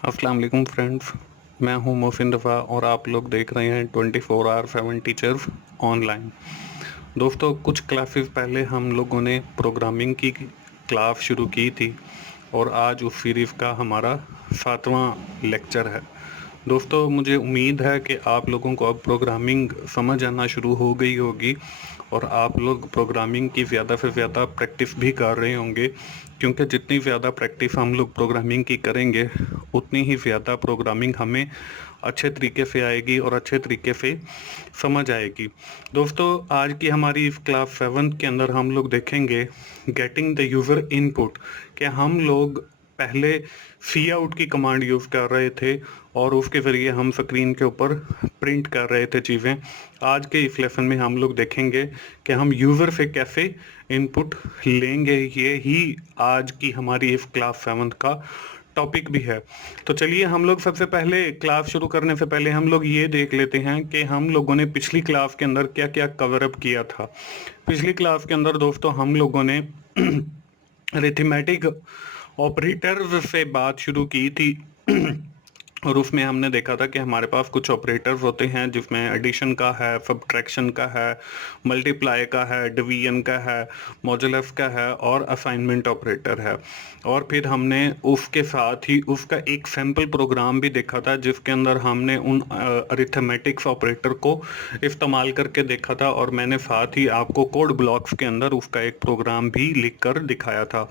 अस्सलाम वालेकुम फ्रेंड्स। मैं हूं मोहसिन रफ़ा और आप लोग देख रहे हैं 24/7 टीचर्स ऑनलाइन। दोस्तों, कुछ क्लासेस पहले हम लोगों ने प्रोग्रामिंग की क्लास शुरू की थी और आज उस सीरीज़ का हमारा 7वां लेक्चर है। दोस्तों, मुझे उम्मीद है कि आप लोगों को अब प्रोग्रामिंग समझ आना शुरू हो गई होगी और आप लोग प्रोग्रामिंग की ज़्यादा से ज़्यादा प्रैक्टिस भी कर रहे होंगे, क्योंकि जितनी ज़्यादा प्रैक्टिस हम लोग प्रोग्रामिंग की करेंगे उतनी ही ज़्यादा प्रोग्रामिंग हमें अच्छे तरीके से आएगी और अच्छे तरीके से समझ आएगी। दोस्तों, आज की हमारी इस क्लास 7 के अंदर हम लोग देखेंगे गेटिंग द यूज़र इनपुट। कि हम लोग पहले सी आउट की कमांड यूज़ कर रहे थे और उसके ज़रिए हम स्क्रीन के ऊपर प्रिंट कर रहे थे चीज़ें। आज के इस लेसन में हम लोग देखेंगे कि हम यूज़र से कैसे इनपुट लेंगे। ये ही आज की हमारी इस क्लास 7 का टॉपिक भी है। तो चलिए, हम लोग सबसे पहले क्लास शुरू करने से पहले हम लोग ये देख लेते हैं कि हम लोगों ने पिछली क्लास के अंदर क्या क्या कवर अप किया था। पिछली क्लास के अंदर दोस्तों हम लोगों ने अरिथमेटिक ऑपरेटर से बात शुरू की थी और उसमें हमने देखा था कि हमारे पास कुछ ऑपरेटर्स होते हैं जिसमें एडिशन का है, सब्ट्रैक्शन का है, मल्टीप्लाई का है, डिवीजन का है, मॉड्यूलस का है और असाइनमेंट ऑपरेटर है। और फिर हमने उसके साथ ही उसका एक सैम्पल प्रोग्राम भी देखा था जिसके अंदर हमने उन अरिथमेटिक्स ऑपरेटर को इस्तेमाल करके देखा था और मैंने साथ ही आपको कोड ब्लॉक्स के अंदर उसका एक प्रोग्राम भी लिख कर दिखाया था।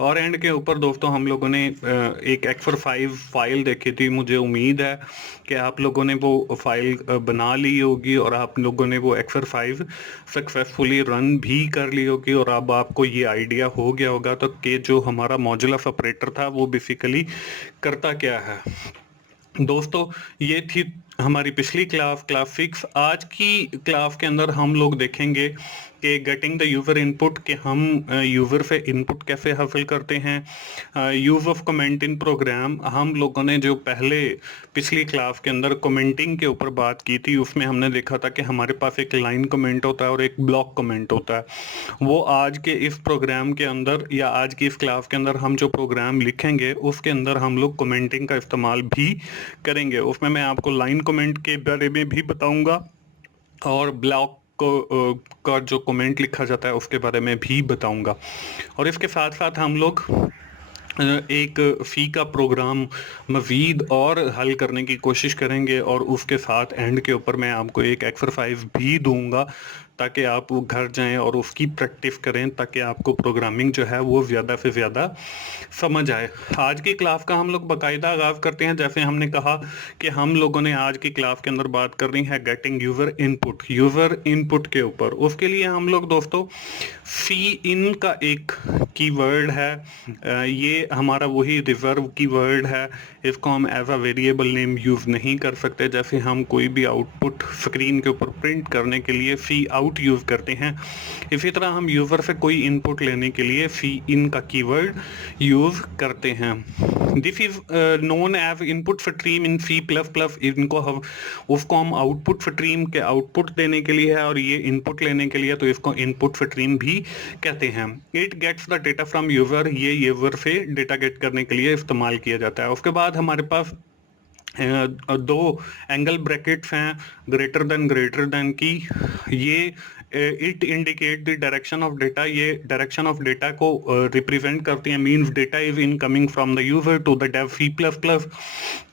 और एंड के ऊपर दोस्तों हम लोगों ने एक एक्सरसाइज फाइल देखी थी। मुझे उम्मीद है कि आप लोगों ने वो फाइल बना ली होगी और आप लोगों ने वो एक्सरसाइज सक्सेसफुली रन भी कर ली होगी और अब आपको ये आइडिया हो गया होगा तो कि जो हमारा मॉड्यूलस ऑपरेटर था वो बेसिकली करता क्या है। दोस्तों, ये थी हमारी पिछली क्लास, क्लास 6। आज की क्लास के अंदर हम लोग देखेंगे कि गेटिंग द यूज़र इनपुट, कि हम यूज़र से इनपुट कैसे हासिल करते हैं। Use of comment in program. हम लोगों ने जो पहले पिछली क्लास के अंदर कमेंटिंग के ऊपर बात की थी उसमें हमने देखा था कि हमारे पास एक लाइन कमेंट होता है और एक ब्लॉक कमेंट होता है। वो आज के इस प्रोग्राम के अंदर या आज की इस क्लास के अंदर हम जो प्रोग्राम लिखेंगे उसके अंदर हम लोग कमेंटिंग का इस्तेमाल भी करेंगे। उसमें मैं आपको लाइन कमेंट के बारे में भी बताऊंगा और ब्लॉक का जो कमेंट लिखा जाता है उसके बारे में भी बताऊंगा। और इसके साथ साथ हम लोग एक फ़ी का प्रोग्राम मज़ीद और हल करने की कोशिश करेंगे और उसके साथ एंड के ऊपर मैं आपको एक एक्सरसाइज भी दूंगा ताकि आप वो घर जाएं और उसकी प्रैक्टिस करें ताकि आपको प्रोग्रामिंग जो है वो ज़्यादा से ज़्यादा समझ आए। आज की क्लास का हम लोग बाकायदा आगाज़ करते हैं। जैसे हमने कहा कि हम लोगों ने आज की क्लास के अंदर बात करनी है गेटिंग यूज़र इनपुट के ऊपर। उसके लिए हम लोग दोस्तों सी इन का एक कीवर्ड है। ये हमारा वही रिजर्व कीवर्ड है। इसको हम as a variable name use नहीं कर सकते। जैसे हम कोई भी आउटपुट स्क्रीन के ऊपर प्रिंट करने के लिए सी आउट यूज़ करते हैं, इसी तरह हम यूज़र से कोई इनपुट लेने के लिए सी इन का कीवर्ड यूज़ करते हैं। This is known as input stream in C plus plus. इनको हम उसको हम आउटपुट स्ट्रीम के आउटपुट देने के लिए है और ये इनपुट लेने के लिए, तो इसको इनपुट स्ट्रीम भी कहते हैं। It gets the data from user. ये यूज़र से डेटा गेट करने के लिए इस्तेमाल किया जाता है। उसके बाद हमारे पास दो एंगल ब्रैकेट्स हैं, ग्रेटर देन की। ये it indicate the direction of data. ये डायरेक्शन ऑफ डेटा को रिप्रेजेंट करती हैं। Means data is incoming from the user to the Dev C plus plus.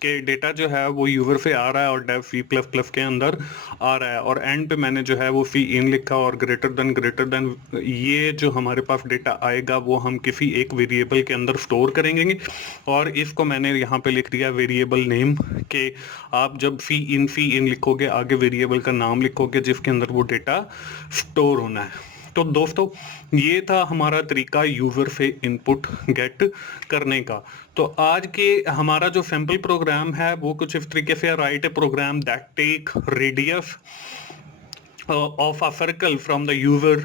के डेटा जो है वो यूजर से आ रहा है और डेव सी प्लस प्लस के अंदर आ रहा है। और एंड पे मैंने जो है वो सी इन लिखा और ग्रेटर देन ये जो हमारे पास डेटा आएगा वो हम किसी एक वेरिएबल के अंदर स्टोर करेंगे और इसको मैंने यहाँ पे लिख दिया वेरिएबल नेम। कि आप जब सी इन लिखोगे आगे वेरिएबल का नाम लिखोगे जिसके अंदर वो डेटा स्टोर होना है। तो दोस्तों, ये था हमारा तरीका यूजर से इनपुट गेट करने का। तो आज के हमारा जो सैम्पल प्रोग्राम है वो कुछ इस तरीके से, write a program that take radius of a circle from the user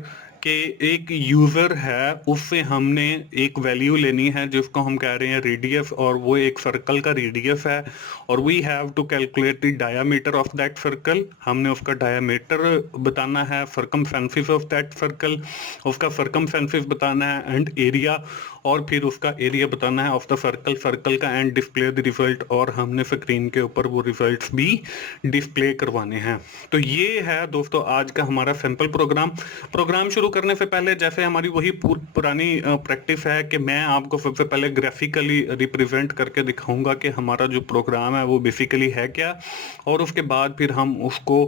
कि एक यूजर है, उससे हमने एक वैल्यू लेनी है जिसको हम कह रहे हैं रेडियस, और वो एक सर्कल का रेडियस है, और we have to calculate the diameter of that circle. हमने उसका डायामीटर बताना है, सर्कमफेरेंस ऑफ दैट सर्कल, उसका सर्कमफेरेंस बताना है एंड एरिया, और फिर उसका एरिया बताना है ऑफ द सर्कल का, एंड डिस्प्ले द रिजल्ट, और हमने स्क्रीन के ऊपर वो रिजल्ट्स भी डिस्प्ले करवाने हैं। तो ये है दोस्तों आज का हमारा सैंपल प्रोग्राम शुरू करने से पहले जैसे हमारी वही पुरानी प्रैक्टिस है कि मैं आपको सबसे पहले ग्राफिकली रिप्रेजेंट करके दिखाऊंगा कि हमारा जो प्रोग्राम है वो बेसिकली है क्या, और उसके बाद फिर हम उसको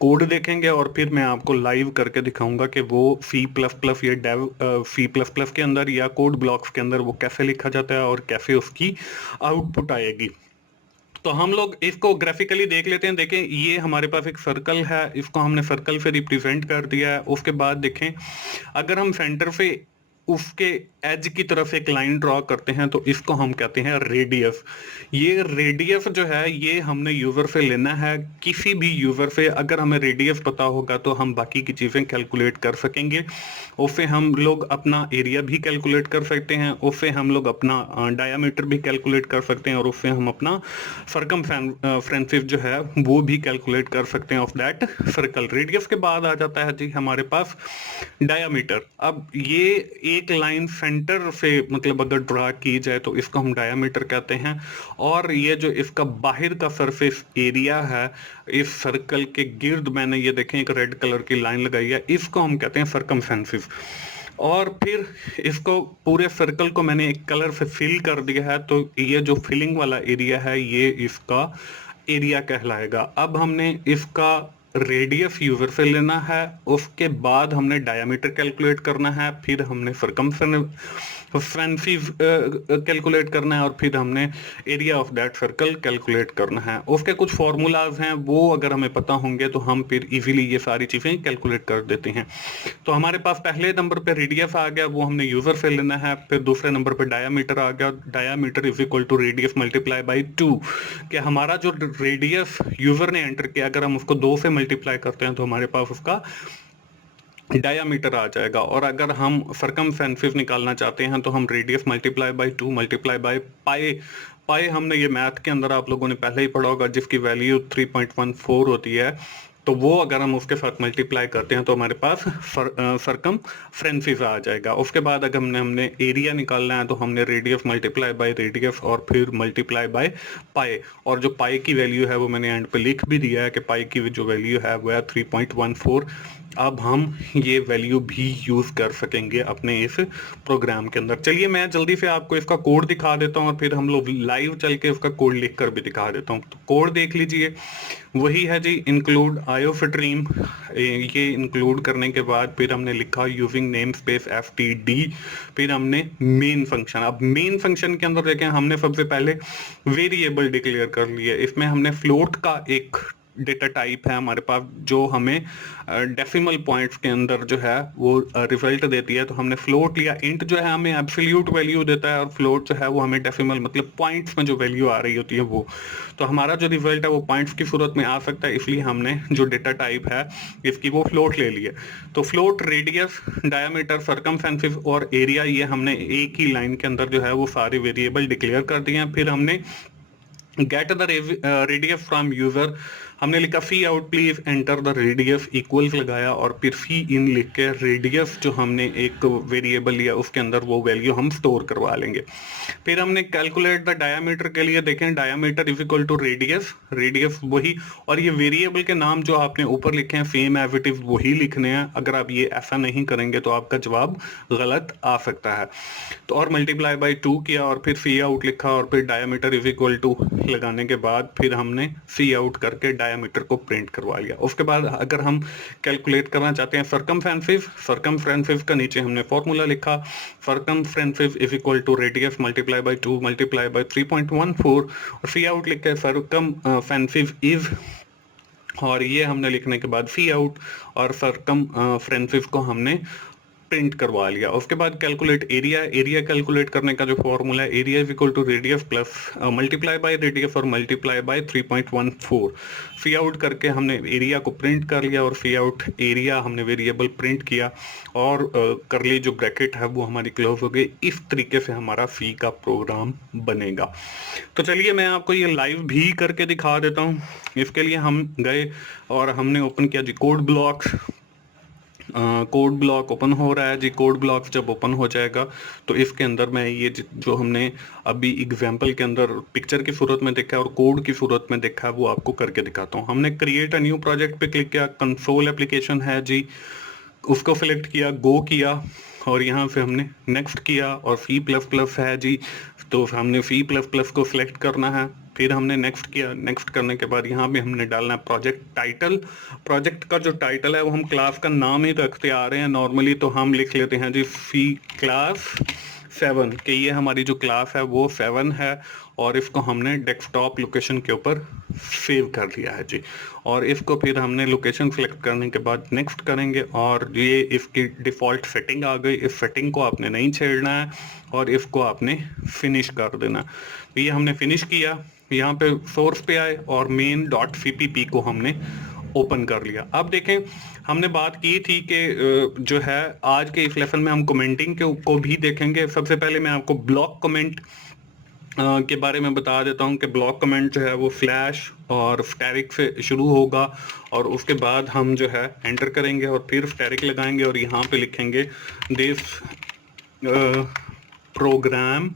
कोड देखेंगे, और फिर मैं आपको लाइव करके दिखाऊंगा कि वो C++ या डेव C++ के अंदर या कोड ब्लॉक्स के अंदर वो कैसे लिखा जाता है और कैसे उसकी आउटपुट आएगी। तो हम लोग इसको ग्राफिकली देख लेते हैं। देखें, ये हमारे पास एक सर्कल है, इसको हमने सर्कल से रिप्रेजेंट कर दिया है। उसके बाद देखें, अगर हम सेंटर से उसके एज की तरफ एक लाइन ड्रॉ करते हैं तो इसको हम कहते हैं रेडियस। ये रेडियस जो है ये हमने यूजर से लेना है, किसी भी यूजर से। अगर हमें रेडियस पता होगा तो हम बाकी की चीजें कैलकुलेट कर सकेंगे। उससे हम लोग अपना एरिया भी कैलकुलेट कर सकते हैं, उससे हम लोग अपना डायामीटर भी कैलकुलेट कर सकते हैं, और उससे हम अपना सर्कमफ्रेंस जो है वो भी कैलकुलेट कर सकते हैं ऑफ दैट सर्कल। रेडियस के बाद आ जाता है जी हमारे पास डायामीटर। अब ये एक लाइन सेंटर से मतलब अगर ड्रा की जाए तो इसको हम डायामीटर कहते हैं, और ये जो इसका बाहर का सरफेस एरिया है इस सर्कल के गिर्द, मैंने ये देखें एक रेड कलर की लाइन लगाई है, इसको हम कहते हैं सर्कमफेरेंस। और फिर इसको पूरे सर्कल को मैंने एक कलर से फिल कर दिया है, तो ये जो फिलिंग वाला एरिया है ये इसका एरिया कहलाएगा। अब हमने इसका रेडियस यूजर से लेना है, उसके बाद हमने डायामीटर कैलकुलेट करना है, फिर हमने सर्कमफेरेंस कैलकुलेट करना है, और फिर हमने area of that circle calculate करना है। उसके कुछ फॉर्मूलाज हैं, वो अगर हमें पता होंगे तो हम फिर इजीली ये सारी चीजें कैलकुलेट कर देते हैं। तो हमारे पास पहले नंबर पे रेडियस आ गया, वो हमने यूजर से लेना है। फिर दूसरे नंबर पे डायामीटर आ गया, diameter is equal to radius multiply by 2, कि हमारा जो रेडियस यूजर ने एंटर किया अगर हम उसको 2 से मल्टीप्लाई करते हैं तो हमारे पास उसका डायामीटर आ जाएगा। और अगर हम सर्कमफेरेंस निकालना चाहते हैं तो हम radius multiply by 2 multiply by pi. Pi हमने ये मैथ के अंदर आप लोगों ने पहले ही पढ़ा होगा, जिसकी वैल्यू 3.14 होती है। तो वो अगर हम उसके साथ मल्टीप्लाई करते हैं तो हमारे पास सर्कमफ्रेंस आ जाएगा। उसके बाद अगर हमने एरिया निकालना है तो हमने रेडियस मल्टीप्लाई बाय रेडियस और फिर मल्टीप्लाई बाय पाई, और जो पाई की वैल्यू है वो मैंने एंड पे लिख भी दिया है कि पाई की जो वैल्यू है वो है 3.14। अब हम ये वैल्यू भी यूज कर सकेंगे अपने इस प्रोग्राम के अंदर। चलिए मैं जल्दी से आपको इसका कोड दिखा देता हूँ, और फिर हम लोग लाइव चल के उसका कोड लिख कर भी दिखा देता हूँ। तो कोड देख लीजिए, वही है जी, इंक्लूड आयोस्ट्रीम। ये इंक्लूड करने के बाद फिर हमने लिखा यूजिंग नेम स्पेस FTD, फिर हमने मेन फंक्शन। अब मेन फंक्शन के अंदर देखें, हमने सबसे पहले वेरिएबल डिक्लेयर कर लिया। इसमें हमने फ्लोट का एक डेटा टाइप है हमारे पास जो हमें डेसिमल पॉइंट्स के अंदर जो है वो रिजल्ट देती है। तो हमने फ्लोट लिया। इंट जो है हमें एब्सोल्यूट वैल्यू देता है, और फ्लोट जो है वो हमें डेसिमल मतलब पॉइंट्स में जो वैल्यू आ रही होती है वो। तो हमारा जो रिजल्ट है वो पॉइंट्स की सूरत में आ सकता है, इसलिए हमने जो डेटा टाइप है इसकी वो फ्लोट ले ली है। तो फ्लोट, रेडियस, डायामीटर, सर्कमफेरेंस और एरिया, ये हमने एक ही लाइन के अंदर जो है वो सारे वेरिएबल डिक्लेयर कर दिए हैं। फिर हमने get the radius from user, हमने लिखा C out please enter the radius equals लगाया, और फिर सी इन लिख के रेडियस जो हमने एक वेरिएबल लिया उसके अंदर वो वैल्यू हम स्टोर करवा लेंगे। फिर हमने कैलकुलेट द डायामीटर के लिए देखें, diameter is equal to radius, radius वही, और ये वेरिएबल के नाम जो आपने ऊपर लिखे हैं सेम एज इट इज वही लिखने हैं। अगर आप ये ऐसा नहीं करेंगे तो आपका जवाब गलत आ सकता है। तो और मल्टीप्लाई बाई 2 किया, और फिर सी आउट लिखा, और फिर डायामीटर इज इक्वल टू लगाने के बाद फिर हमने सी आउट करके डायामीटर को प्रिंट करवा लिया। उसके बाद अगर हम कैलकुलेट करना चाहते हैं सर्कमफ्रेंस, सर्कमफ्रेंस का नीचे हमने फॉर्मूला लिखा, circumference is equal to radius multiply by 2 multiply by 3.14, और सी आउट लिख के सर्कमफ्रेंस इज, और ये हमने लिखने के बाद सी आउट और सर्कमफ्रेंस को हमने प्रिंट करवा लिया। उसके बाद कैलकुलेट एरिया, एरिया कैलकुलेट करने का जो फॉर्मूला है, area is equal to radius plus multiply by radius और मल्टीप्लाई बाय 3.14। फी आउट करके हमने एरिया को प्रिंट कर लिया और फी आउट एरिया हमने वेरिएबल प्रिंट किया और करली जो ब्रैकेट है वो हमारी क्लोज हो गई। इस तरीके से हमारा फी का प्रोग्राम बनेगा। तो चलिए मैं आपको ये लाइव भी करके दिखा देता हूँ। इसके लिए हम गए और हमने ओपन किया जी code blocks. Code block open हो रहा है जी। कोड ब्लॉक जब ओपन हो जाएगा तो इसके अंदर मैं ये जो हमने अभी एग्जांपल के अंदर पिक्चर की सूरत में देखा है और कोड की सूरत में देखा है वो आपको करके दिखाता हूँ। हमने क्रिएट अ न्यू प्रोजेक्ट पे क्लिक किया, कंसोल एप्लीकेशन है जी, उसको सिलेक्ट किया, गो किया और यहाँ से हमने नेक्स्ट किया और सी प्लस प्लस है जी, तो हमने सी प्लस प्लस को सिलेक्ट करना है। फिर हमने नेक्स्ट किया, नेक्स्ट करने के बाद यहाँ पे हमने डालना है प्रोजेक्ट टाइटल। प्रोजेक्ट का जो टाइटल है वो हम क्लास का नाम ही रखते आ रहे हैं नॉर्मली, तो हम लिख लेते हैं जी सी क्लास 7 कि ये हमारी जो क्लास है वो 7 है और इसको हमने डेस्कटॉप लोकेशन के ऊपर सेव कर लिया है जी। और इसको फिर हमने लोकेशन सेलेक्ट करने के बाद नेक्स्ट करेंगे और ये इसकी डिफ़ॉल्ट सेटिंग आ गई। इस सेटिंग को आपने नहीं छेड़ना है और इसको आपने फिनिश कर देना। तो ये हमने फिनिश किया, यहाँ पे सोर्स पे आए और मेन डॉट सीपीपी को हमने ओपन कर लिया। अब देखें हमने बात की थी कि जो है आज के इस लेसन में हम कमेंटिंग को भी देखेंगे। सबसे पहले मैं आपको ब्लॉक कमेंट के बारे में बता देता हूं कि ब्लॉक कमेंट जो है वो फ्लैश और स्टैटिक से शुरू होगा और उसके बाद हम जो है एंटर करेंगे और फिर स्टैटिक लगाएंगे और यहाँ पे लिखेंगे this program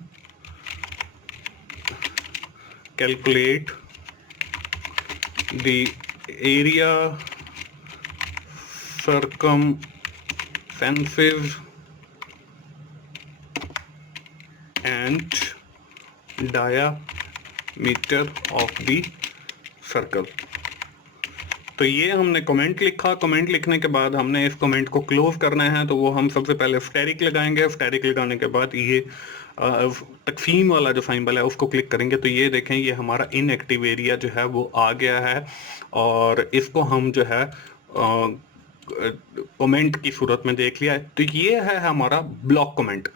calculate the area circumference and diameter of the circle। तो ये हमने कमेंट लिखा। कमेंट लिखने के बाद हमने इस कमेंट को क्लोज करना है, तो वो हम सबसे पहले स्टैटिक लगाएंगे। स्टैटिक लगाने के बाद ये तकसीम वाला जो सिंबल है उसको क्लिक करेंगे तो ये देखें ये हमारा इनएक्टिव एरिया जो है वो आ गया है और इसको हम जो है कमेंट की सूरत में देख लिया है। तो ये है हमारा ब्लॉक कमेंट।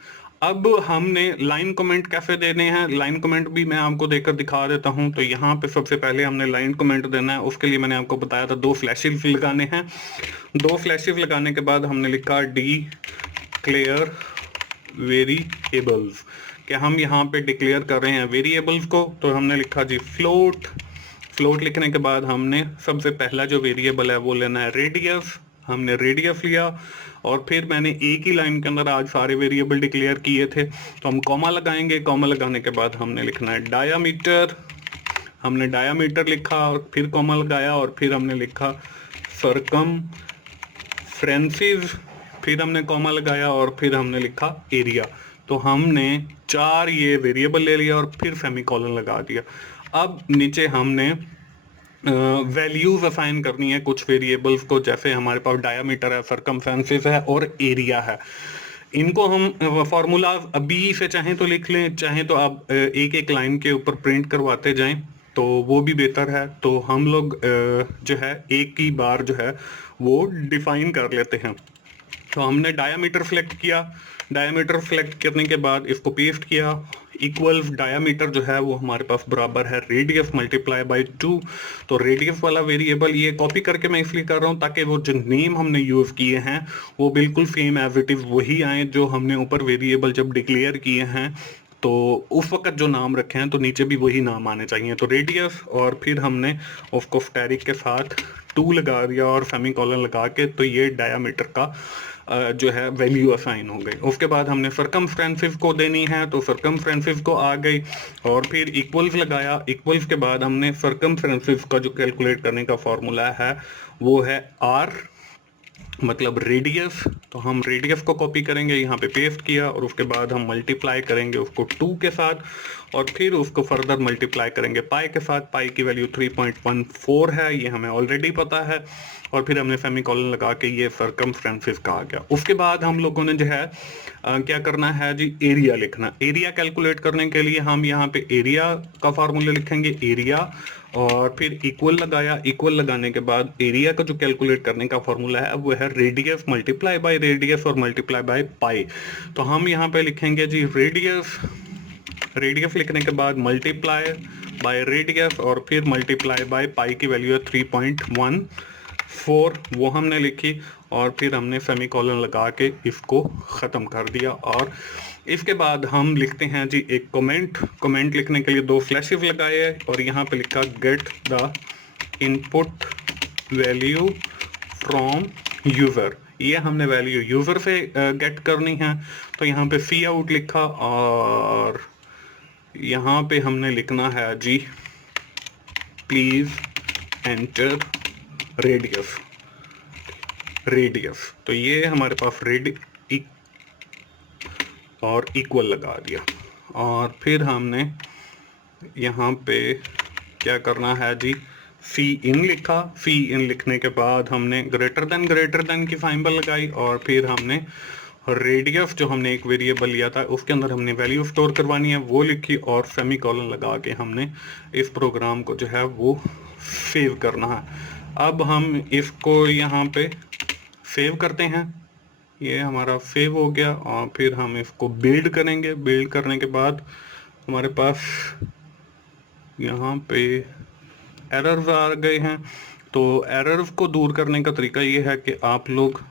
अब हमने लाइन कमेंट कैसे देने हैं, लाइन कमेंट भी मैं आपको देकर दिखा देता हूं। तो यहाँ पे सबसे पहले हमने लाइन कमेंट देना है, उसके लिए मैंने आपको बताया था 2 फ्लैशेस लगाने हैं। 2 फ्लैशेस लगाने के बाद हमने लिखा डिक्लेयर वेरिएबल्स कि हम यहाँ पे डिक्लेयर कर रहे हैं वेरिएबल्स को। तो हमने लिखा जी फ्लोट। फ्लोट लिखने के बाद हमने सबसे पहला जो वेरिएबल है वो लेना है रेडियस। हमने रेडियस लिया और फिर मैंने एक ही लाइन के अंदर आज सारे वेरिएबल डिक्लेयर किए थे, तो हम कॉमा लगाएंगे। कॉमा लगाने के बाद हमने लिखना है डायामीटर। हमने डायामीटर लिखा और फिर कॉमा लगाया और फिर हमने लिखा सर्कमफ्रेंसेस। फिर हमने कॉमा लगाया और फिर हमने लिखा एरिया। तो हमने 4 ये वेरिएबल ले लिया और फिर सेमीकोलन लगा दिया। अब नीचे हमने वैल्यूज असाइन करनी है कुछ वेरिएबल्स को, जैसे हमारे पास डायामीटर है, सर्कमफ्रेंसेस है और एरिया है। इनको हम फॉर्मूला अभी से चाहें तो लिख लें, चाहें तो आप एक एक लाइन के ऊपर प्रिंट करवाते जाएं तो वो भी बेहतर है। तो हम लोग जो है एक ही बार जो है वो डिफाइन कर लेते हैं। तो हमने डायामीटर सेलेक्ट किया। डायामीटर सेलेक्ट करने के बाद इसको पेस्ट किया। इक्वल डायामीटर जो है वो हमारे पास बराबर है रेडियस मल्टीप्लाई बाय 2। तो रेडियस वाला वेरिएबल ये कॉपी करके मैं इसलिए कर रहा हूँ ताकि वो जो नेम हमने यूज़ किए हैं वो बिल्कुल सेम एज इट इज़ वही आए जो हमने ऊपर वेरिएबल जब डिक्लेयर किए हैं तो उस वक्त जो नाम रखे हैं तो नीचे भी वही नाम आने चाहिए। तो रेडियस और फिर हमने उसको स्टैटिक के साथ 2 लगा दिया और सेमीकोलन लगा के, तो ये डायामीटर का जो है वैल्यू असाइन हो गई। उसके बाद हमने सर्कमफ्रेंसेस को देनी है, तो सर्कमफ्रेंसेस को आ गई और फिर इक्वल्स लगाया। इक्वल्स के बाद हमने सर्कमफ्रेंसेस का जो कैलकुलेट करने का फॉर्मूला है वो है आर मतलब रेडियस। तो हम रेडियस को कॉपी करेंगे, यहाँ पे पेस्ट किया और उसके बाद हम मल्टीप्लाई करेंगे उसको 2 के साथ और फिर उसको फर्दर मल्टीप्लाई करेंगे पाई के साथ। पाई की वैल्यू 3.14 है, ये हमें ऑलरेडी पता है। और फिर हमने सेमीकोलन लगा के ये सर्कमफ्रेंसेस का आ गया। उसके बाद हम लोगों ने जो है क्या करना है जी, एरिया लिखना। एरिया कैलकुलेट करने के लिए हम यहाँ पे एरिया का फार्मूला लिखेंगे, एरिया और फिर इक्वल लगाया। इक्वल लगाने के बाद एरिया का जो कैलकुलेट करने का फॉर्मूला है वो है रेडियस मल्टीप्लाई बाय रेडियस और मल्टीप्लाई बाय पाई। तो हम यहाँ पे लिखेंगे जी रेडियस, रेडियस लिखने के बाद मल्टीप्लाई बाय रेडियस और फिर मल्टीप्लाई बाय पाई की वैल्यू है 3.14, वो हमने लिखी और फिर हमने सेमीकोलन लगा के इसको ख़त्म कर दिया। और इसके बाद हम लिखते हैं जी एक कमेंट। कमेंट लिखने के लिए 2 स्लैशेस लगाए और यहाँ पे लिखा get the input value from user. ये हमने वैल्यू यूज़र से गेट करनी है। तो यहाँ पे सी आउट लिखा और यहाँ पे हमने लिखना है जी प्लीज एंटर रेडियस। रेडियस तो ये हमारे पास और इक्वल लगा दिया। और फिर हमने यहाँ पे क्या करना है जी सी इन लिखा। सी इन लिखने के बाद हमने ग्रेटर देन की सिंबल लगाई और फिर हमने रेडियस जो हमने एक वेरिएबल लिया था उसके अंदर हमने वैल्यू स्टोर करवानी है वो लिखी और सेमीकोलन लगा के हमने इस प्रोग्राम को जो है वो सेव करना है। अब हम इसको यहाँ पे सेव करते हैं। ये हमारा सेव हो गया और फिर हम इसको बिल्ड करेंगे। बिल्ड करने के बाद हमारे पास यहाँ पे एरर्स आ गए हैं। तो एरर्स को दूर करने का तरीका ये है कि आप लोग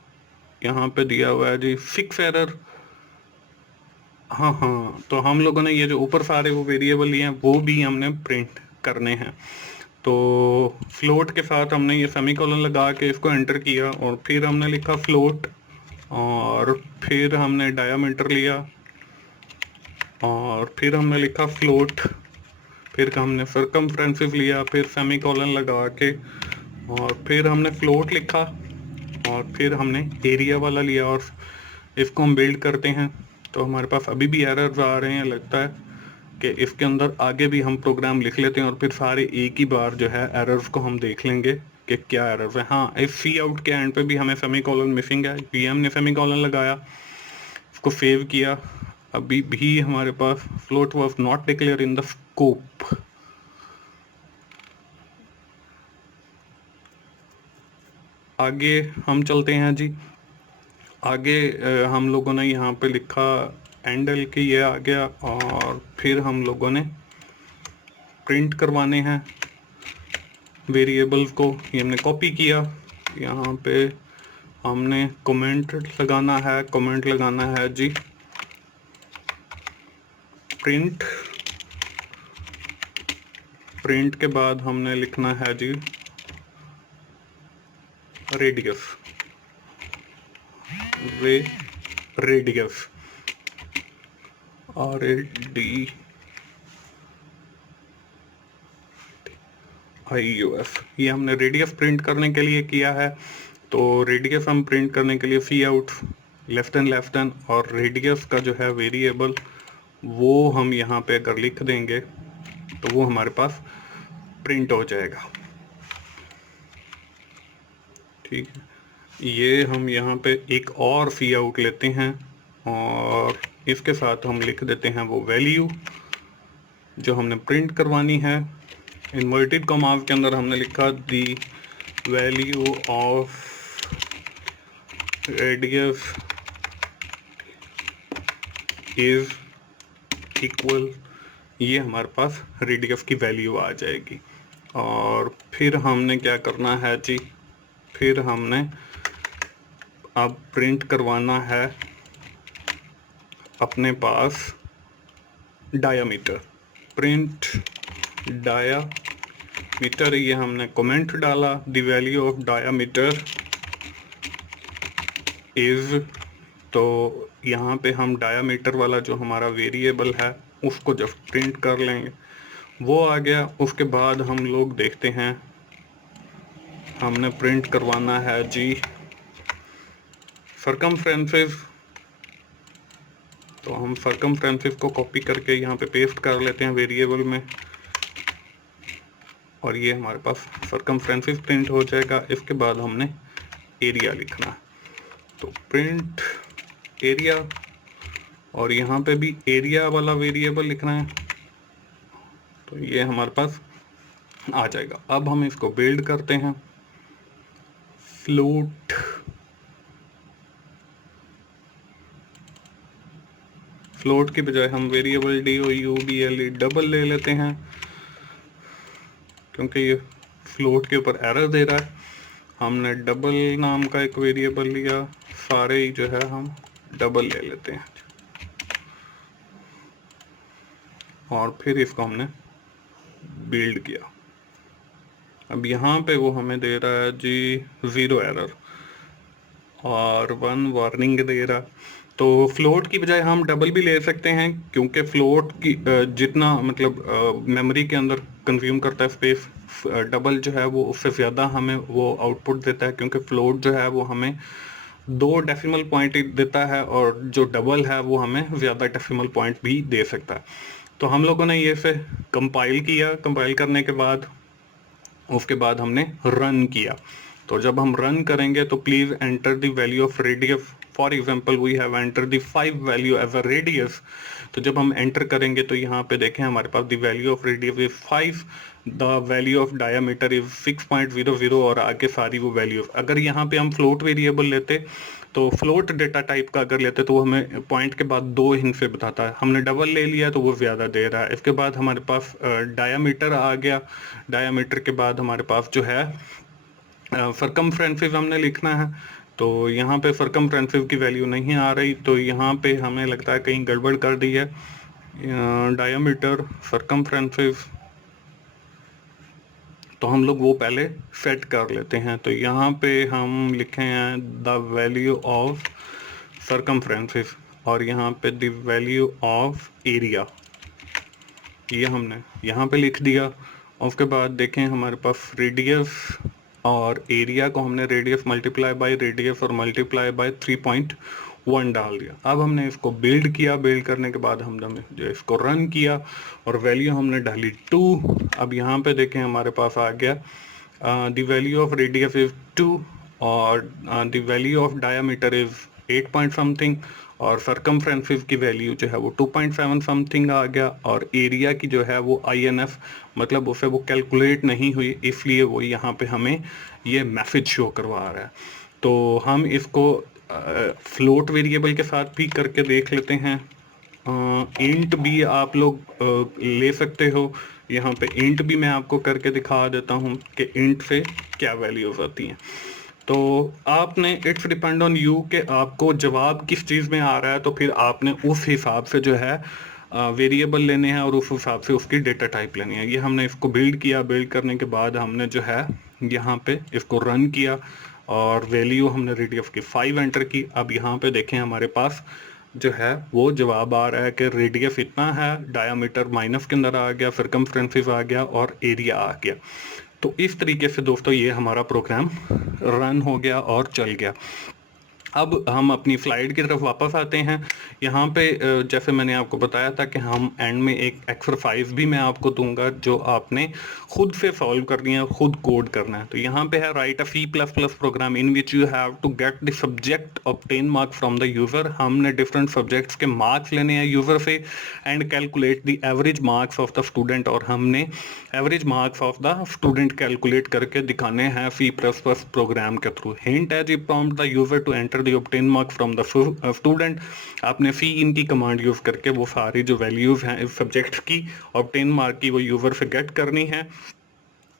यहाँ पे दिया हुआ है जी फिक्स एरर। हाँ, तो हम लोगों ने ये जो ऊपर सारे वो वेरिएबल लिए हैं वो भी हमने प्रिंट करने हैं। तो फ्लोट के साथ हमने ये सेमीकोलन लगा के इसको एंटर किया और फिर हमने लिखा फ्लोट और फिर हमने डायामीटर लिया और फिर हमने लिखा फ्लोट, फिर हमने सर्कमफ्रेंसेस लिया, फिर सेमीकोलन लगा के और फिर हमने फ्लोट लिखा और फिर हमने एरिया वाला लिया और इसको हम बिल्ड करते हैं। तो हमारे पास अभी भी एरर्स आ रहे हैं। लगता है कि इसके अंदर आगे भी हम प्रोग्राम लिख लेते हैं और फिर सारे एक ही बार जो है एरर्स को हम देख लेंगे कि क्या एरर्स है। हाँ, इस सी आउट के एंड पे भी हमें सेमीकोलन मिसिंग है। पीएम ने सेमीकोलन लगाया, इसको सेव किया, अभी भी हमारे पास float was not declared in the scope. आगे हम चलते हैं जी। आगे हम लोगों ने यहाँ पे लिखा एंडल के ये आ गया और फिर हम लोगों ने प्रिंट करवाने हैं वेरिएबल्स को। ये हमने कॉपी किया, यहाँ पे हमने कमेंट लगाना है। कमेंट लगाना है जी प्रिंट। प्रिंट के बाद हमने लिखना है जी रेडियस। रेडियस RADIUS, ये हमने रेडियस प्रिंट करने के लिए किया है। तो रेडियस हम प्रिंट करने के लिए सी आउट लेफ्ट एंड और रेडियस का जो है वेरिएबल वो हम यहाँ पे अगर लिख देंगे तो वो हमारे पास प्रिंट हो जाएगा। ठीक है, ये हम यहाँ पे एक और सी आउट लेते हैं और इसके साथ हम लिख देते हैं वो वैल्यू जो हमने प्रिंट करवानी है। इन्वर्टेड कॉमास के अंदर हमने लिखा the value of radius is equal, ये हमारे पास रेडियस की वैल्यू आ जाएगी। और फिर हमने क्या करना है जी, फिर हमने अब प्रिंट करवाना है अपने पास डायामीटर। प्रिंट डायामीटर, ये हमने कमेंट डाला the value of diameter is. तो यहाँ पे हम डायामीटर वाला जो हमारा वेरिएबल है उसको जब प्रिंट कर लेंगे वो आ गया। उसके बाद हम लोग देखते हैं हमने प्रिंट करवाना है जी सर्कमफ्रेंसेस। तो हम सर्कमफ्रेंसेस को कॉपी करके यहाँ पे पेस्ट कर लेते हैं वेरिएबल में और ये हमारे पास सर्कमफ्रेंसेस प्रिंट हो जाएगा। इसके बाद हमने एरिया लिखना है, तो प्रिंट एरिया और यहाँ पे भी एरिया वाला वेरिएबल लिखना है। तो ये हमारे पास आ जाएगा। अब हम इसको बिल्ड करते हैं। फ्लोट फ्लोट की बजाय हम वेरिएबल DOUBLE डबल ले लेते हैं, क्योंकि ये फ्लोट के ऊपर एरर दे रहा है। हमने डबल नाम का एक वेरिएबल लिया, सारे ही जो है हम डबल ले लेते हैं और फिर इसको हमने बिल्ड किया। अब यहाँ पे वो हमें दे रहा है जी 0 एरर और 1 वार्निंग दे रहा। तो फ्लोट की बजाय हम डबल भी ले सकते हैं, क्योंकि फ्लोट की जितना मतलब मेमोरी के अंदर कंज्यूम करता है स्पेस, डबल जो है वो उससे ज़्यादा हमें वो आउटपुट देता है, क्योंकि फ्लोट जो है वो हमें 2 डेसिमल पॉइंट देता है और जो डबल है वो हमें ज़्यादा डेसिमल पॉइंट भी दे सकता है। तो हम लोगों ने ये से कंपाइल किया। कंपाइल करने के बाद उसके बाद हमने रन किया। तो जब हम रन करेंगे तो please enter the value of radius. For example we have enter the 5 value as a radius. तो जब हम एंटर करेंगे तो यहाँ पे देखें हमारे पास the value of radius is 5, the value of diameter is 6.00 और आगे सारी वो वैल्यू। अगर यहाँ पे हम फ्लोट वेरिएबल लेते तो फ्लोट डेटा टाइप का अगर लेते तो वो हमें पॉइंट के बाद 2 हिंट से बताता है। हमने डबल ले लिया तो वो ज़्यादा दे रहा है। इसके बाद हमारे पास डायामीटर आ गया। डायामीटर के बाद हमारे पास जो है सर्कमफ्रेंसिव हमने लिखना है। तो यहाँ पे सर्कमफ्रेंसिव की वैल्यू नहीं आ रही, तो यहाँ पे हमें लगता है कहीं गड़बड़ कर दी है। डायामीटर सर्कमफ्रेंसिव तो हम लोग वो पहले सेट कर लेते हैं। तो यहाँ पे हम लिखे हैं द वैल्यू ऑफ सर्कमफ्रेंसिव और यहाँ पे द वैल्यू ऑफ एरिया, ये हमने यहाँ पे लिख दिया। उसके बाद देखें हमारे पास रेडियस और एरिया को हमने रेडियस मल्टीप्लाई बाय रेडियस और मल्टीप्लाई बाय 3.1 डाल दिया। अब हमने इसको बिल्ड किया। बिल्ड करने के बाद हमने जो इसको रन किया और वैल्यू हमने डाली 2। अब यहाँ पे देखें हमारे पास आ गया the value of radius is 2 और the value of diameter is 8 point something और सर्कमफ्रेंसिव की वैल्यू जो है वो 2.7 समथिंग आ गया और एरिया की जो है वो INF मतलब उसे वो कैलकुलेट नहीं हुई, इसलिए वो यहाँ पे हमें ये मैसेज शो करवा रहा है। तो हम इसको फ्लोट वेरिएबल के साथ भी करके देख लेते हैं। इंट भी आप लोग ले सकते हो। यहाँ पे इंट भी मैं आपको करके दिखा देता हूँ कि इंट से क्या वैल्यूज आती हैं। तो आपने इट्स डिपेंड ऑन यू कि आपको जवाब किस चीज़ में आ रहा है, तो फिर आपने उस हिसाब से जो है वेरिएबल लेने हैं और उस हिसाब से उसकी डेटा टाइप लेनी है। ये हमने इसको बिल्ड किया। बिल्ड करने के बाद हमने जो है यहाँ पे इसको रन किया और वैल्यू हमने रेडियस की 5 एंटर की। अब यहाँ पे देखें हमारे पास जो है वो जवाब आ रहा है कि रेडियस इतना है, डायामीटर माइनस के अंदर आ गया, सर्कमफ्रेंसिव आ गया और एरिया आ गया। तो इस तरीके से दोस्तों ये हमारा प्रोग्राम रन हो गया और चल गया। अब हम अपनी स्लाइड की तरफ वापस आते हैं। यहाँ पे जैसे मैंने आपको बताया था कि हम एंड में एक एक्सरसाइज भी मैं आपको दूंगा जो आपने खुद से सॉल्व करनी है, खुद कोड करना है। तो यहाँ पे है write a C++ program in which you have to get the subject obtain mark from the user. हमने डिफरेंट सब्जेक्ट्स के मार्क्स लेने हैं यूजर से and calculate the average marks of the student, और हमने average marks of the student calculate करके दिखाने हैं C++ प्रोग्राम के through. Hint as you prompt the user to enter the obtain mark from the student. आपने C इन की command use करके वो सारी जो वैल्यूज हैं इस सब्जेक्ट की ऑब्टेन मार्क की वो यूजर से गेट करनी है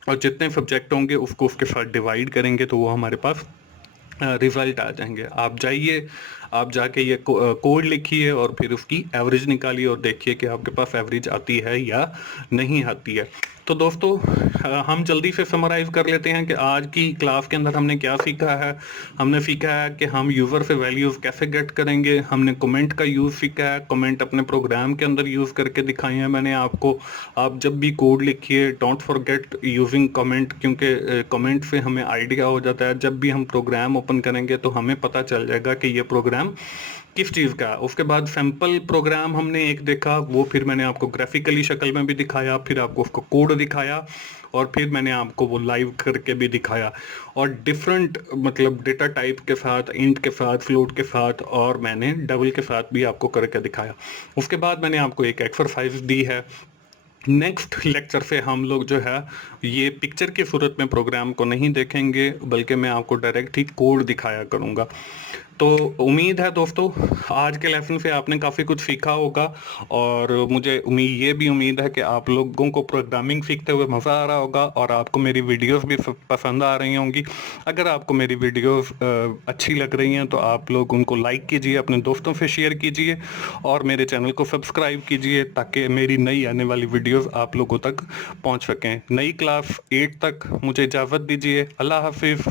और जितने सब्जेक्ट होंगे उसको उसके साथ डिवाइड करेंगे तो वो हमारे पास रिजल्ट आ जाएंगे। आप जाइए, आप जाके ये कोड लिखिए और फिर उसकी एवरेज निकालिए और देखिए कि आपके पास एवरेज आती है या नहीं आती है। तो दोस्तों हम जल्दी से समराइज कर लेते हैं कि आज की क्लास के अंदर हमने क्या सीखा है। हमने सीखा है कि हम यूज़र से वैल्यूज़ कैसे गेट करेंगे। हमने कमेंट का यूज़ सीखा है, कमेंट अपने प्रोग्राम के अंदर यूज़ करके दिखाए हैं मैंने आपको। आप जब भी कोड लिखिए डोंट फॉरगेट यूजिंग कमेंट, क्योंकि कमेंट से हमें आइडिया हो जाता है। जब भी हम प्रोग्राम ओपन करेंगे तो हमें पता चल जाएगा कि ये प्रोग्राम किस चीज़ का। उसके बाद सैम्पल प्रोग्राम हमने एक देखा, वो फिर मैंने आपको ग्राफिकली शक्ल में भी दिखाया, फिर आपको उसको कोड दिखाया और फिर मैंने आपको वो लाइव करके भी दिखाया और डिफरेंट मतलब डेटा टाइप के साथ, इंट के साथ, फ्लोट के साथ और मैंने डबल के साथ भी आपको करके दिखाया। उसके बाद मैंने आपको एक एक्सरसाइज दी है नेक्स्ट लेक्चर से हम लोग जो है ये पिक्चर की सूरत में प्रोग्राम को नहीं देखेंगे, बल्कि मैं आपको डायरेक्ट ही कोड दिखाया करूँगा। तो उम्मीद है दोस्तों आज के लेसन से आपने काफ़ी कुछ सीखा होगा, और मुझे ये भी उम्मीद है कि आप लोगों को प्रोग्रामिंग सीखते हुए मज़ा आ रहा होगा और आपको मेरी वीडियोस भी पसंद आ रही होंगी। अगर आपको मेरी वीडियोस अच्छी लग रही हैं तो आप लोग उनको लाइक कीजिए, अपने दोस्तों से शेयर कीजिए और मेरे चैनल को सब्सक्राइब कीजिए, ताकि मेरी नई आने वाली वीडियोस आप लोगों तक पहुंच सकें। नई क्लास 8 तक मुझे इजाज़त दीजिए। अल्लाह हाफिज़।